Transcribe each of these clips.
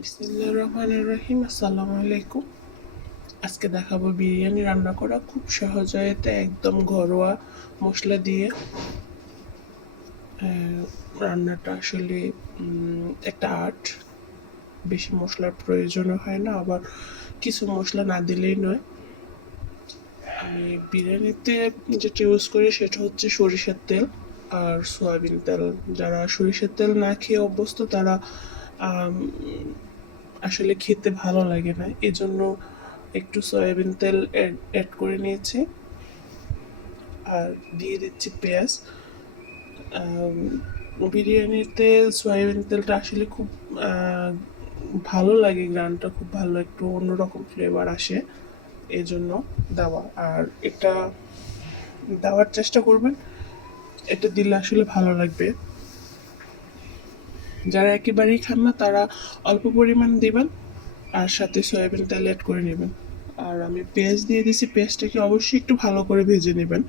বিসমিল্লাহির রহমানির রহিম। আসসালামু আলাইকুম। আজকে দেখাবো বিরিয়ানি রান্না করা খুব সহজতে একদম ঘরোয়া মশলা দিয়ে। রান্নাটা আসলে একটা আর্ট। বেশি মশলার প্রয়োজনও হয় না, আবার কিছু মশলা না দিলেই নয়। আমি বিরিয়ানিতে যেটা ইউজ করি সেটা হচ্ছে সরিষার তেল আর সয়াবিন তেল। যারা সরিষার তেল না খেয়ে অভ্যস্ত তারা আসলে খেতে ভালো লাগে না, এজন্য একটু সয়াবিন তেল অ্যাড করে নিয়েছি। আর দিয়ে দিচ্ছি পেঁয়াজ। বিরিয়ানিতে সয়াবিন তেলটা আসলে খুব ভালো লাগে, গ্রানটা খুব ভালো, একটু অন্যরকম ফ্লেভার আসে, এজন্য দেওয়া। আর এটা দেওয়ার চেষ্টা করবেন, এটা দিলে আসলে ভালো লাগবে। যারা একেবারেই খান না তারা অল্প পরিমাণ দিবেন, আর সাথে সয়াবিন তেল অ্যাড করে নেবেন। আর আমি পেঁয়াজ দিয়ে দিছি, পেঁয়াজটাকে অবশ্যই একটু ভালো করে ভেজে নেবেন,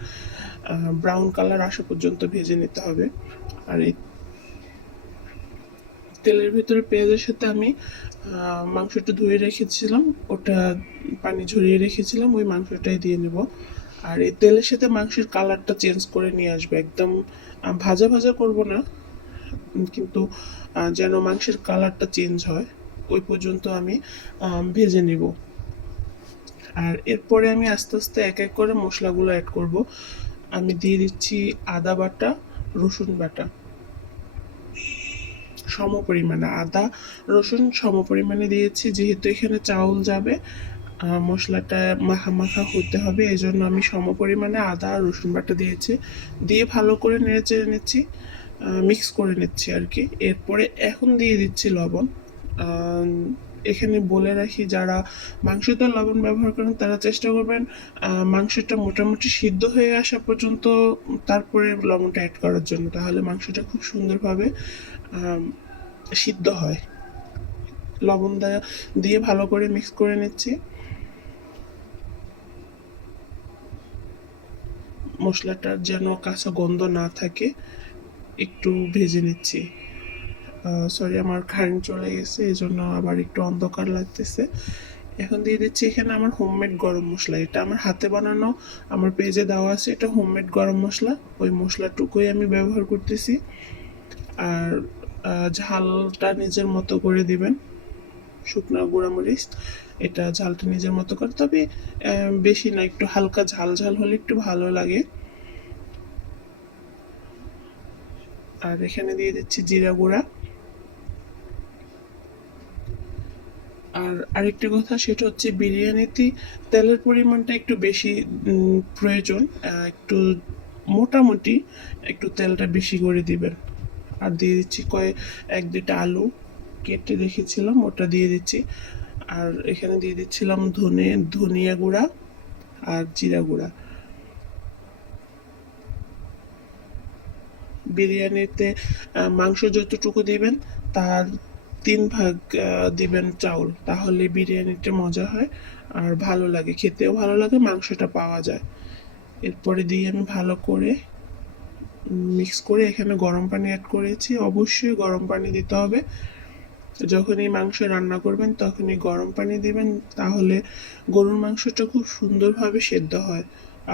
ব্রাউন কালার আসা পর্যন্ত ভেজে নিতে হবে। আর এই তেলের ভিতরে পেঁয়াজের সাথে আমি মাংসটা ধুয়ে রেখেছিলাম, ওটা পানি ঝরিয়ে রেখেছিলাম, ওই মাংসটাই দিয়ে নেব। আর এই তেলের সাথে মাংসের কালারটা চেঞ্জ করে নিয়ে আসবে, একদম ভাজা ভাজা করব না, কিন্তু যেন মাংসের কালারটা চেঞ্জ হয় ওই পর্যন্ত আমি ভেজে নিব। আর এরপরে আমি আস্তে আস্তে এক এক করে মশলাগুলো অ্যাড করব। আমি দিয়ে দিচ্ছি আদা বাটা, রসুন বাটা সম পরিমাণে, আদা রসুন সম পরিমাণে দিয়েছি, যেহেতু এখানে চাউল যাবে, মশলাটা মাখা মাখা হতে হবে, এই জন্য আমি সম পরিমাণে আদা আর রসুন বাটা দিয়েছি। দিয়ে ভালো করে নেড়ে চেড়ে নিচ্ছি, মিক্স করে নিচ্ছি আর কি। এরপরে এখন দিয়ে দিচ্ছি লবণ। এখানে বলে রাখি, যারা মাংসতে লবণ ব্যবহার করেন তারা চেষ্টা করবেন মাংসটা মোটামুটি সিদ্ধ হয়ে আসা পর্যন্ত তারপরে লবণটা অ্যাড করার জন্য, তাহলে মাংসটা খুব সুন্দরভাবে সিদ্ধ হয়। লবণ দিয়ে ভালো করে মিক্স করে নিচ্ছি। মশলাটার যেন কাঁচা গন্ধ না থাকে, একটু ভেজে নিচ্ছি। সরি, আমার কারেন্ট চলে গেছে, এই জন্য আবার একটু অন্ধকার লাগতেছে। এখন দিয়ে দিচ্ছি এখানে আমার হোমমেড গরম মশলা, এটা আমার হাতে বানানো, আমার পেজে দেওয়া আছে, এটা হোমমেড গরম মশলা, ওই মশলাটুকুই আমি ব্যবহার করতেছি। আর ঝালটা নিজের মতো করে দিবেন, শুকনো গুঁড়ামরিচ, এটা ঝালটা নিজের মতো করে, তবে বেশি না, একটু হালকা ঝাল ঝাল হলে একটু ভালো লাগে। আর এখানে দিয়ে দিচ্ছি জিরা গুঁড়া। আর আরেকটি কথা, সেটা হচ্ছে বিরিয়ানিতে তেলের পরিমাণটা একটু বেশি প্রয়োজন, একটু মোটামুটি একটু তেলটা বেশি করে দিবেন। আর দিয়ে দিচ্ছি এক দুইটা আলু কেটে রেখেছিলাম, ওটা দিয়ে দিচ্ছি। আর এখানে দিয়ে দিচ্ছিলাম ধনিয়া গুঁড়া আর জিরা গুঁড়া। বিরিয়ানিতে মাংস যতটুকু দিবেন তার 3 ভাগ দিবেন চাউল, তাহলে বিরিয়ানিটা মজা হয় আর ভালো লাগে, খেতেও ভালো লাগে, মাংসটা পাওয়া যায়। এরপরে দিয়ে আমি ভালো করে মিক্স করে এখানে গরম পানি অ্যাড করেছি, অবশ্যই গরম পানি দিতে হবে। যখনই মাংস রান্না করবেন তখনই গরম পানি দিবেন, তাহলে গরুর মাংসটা খুব সুন্দরভাবে সেদ্ধ হয়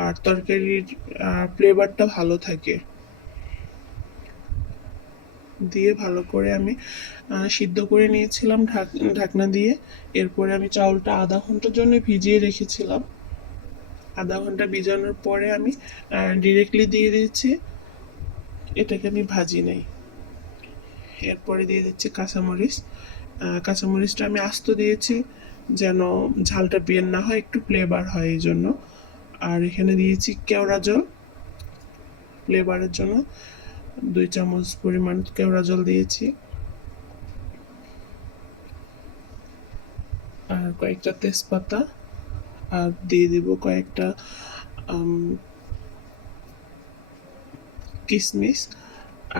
আর তরকারির ফ্লেভারটা ভালো থাকে। দিয়ে ভালো করে আমি সিদ্ধ করে নিয়েছিলাম ঢাকনা দিয়ে। এরপরে আমি চাউলটা আধা ঘন্টার জন্য ভিজিয়ে রেখেছিলাম, আধা ঘন্টা ভিজানোর পরে আমি ডিরেক্টলি দিয়ে দিচ্ছি, এটাকে আমি ভাজি নেই। এরপরে দিয়ে দিচ্ছি কাঁচামরিচ। কাঁচামরিচটা আমি আস্ত দিয়েছি যেন ঝালটা বের না হয়, একটু ফ্লেভার হয় এই জন্য। আর এখানে দিয়েছি কেওড়া জল ফ্লেভারের জন্য, 2 চামচ পরিমাণ কেওড়া জল দিয়েছি। আর কয়েকটা তেজপাতা, আর দিয়ে দিব কয়েকটা কিশমিশ।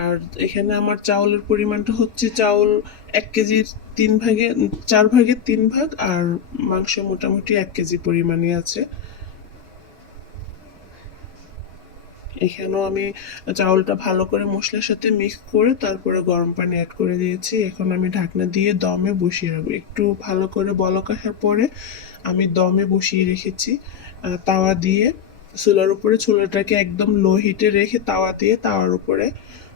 আর এখানে আমার চাউলের পরিমাণটা হচ্ছে, চাউল 1 কেজির 4 ভাগের 3 ভাগ, আর মাংস মোটামুটি 1 কেজি পরিমাণে আছে। এখানেও আমি চাউলটা ভালো করে মশলার সাথে মিক্স করে তারপরে গরম পানি অ্যাড করে দিয়েছি। এখন আমি ঢাকনা দিয়ে দমে বসিয়ে রাখবো। একটু ভালো করে বলক আসার পরে আমি দমে বসিয়ে রেখেছি তাওয়া দিয়ে। চুলার উপরে চুলাটাকে একদম লো হিটে রেখে তাওয়া দিয়ে তাওয়ার উপরে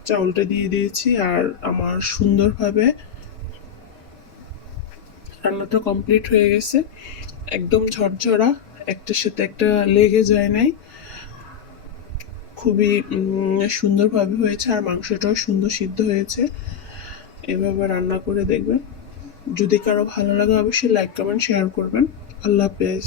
চাউলটা দিয়ে দিয়েছি। আর আমার সুন্দরভাবে রান্নাটা কমপ্লিট হয়ে গেছে, একদম ঝরঝরা, একটার সাথে একটা লেগে যায় নাই, খুবই সুন্দরভাবে হয়েছে। আর মাংসটাও সুন্দর সিদ্ধ হয়েছে। এভাবে রান্না করে দেখবেন। যদি কারো ভালো লাগে অবশ্যই লাইক কমেন্ট শেয়ার করবেন। আল্লাহ হাফেজ।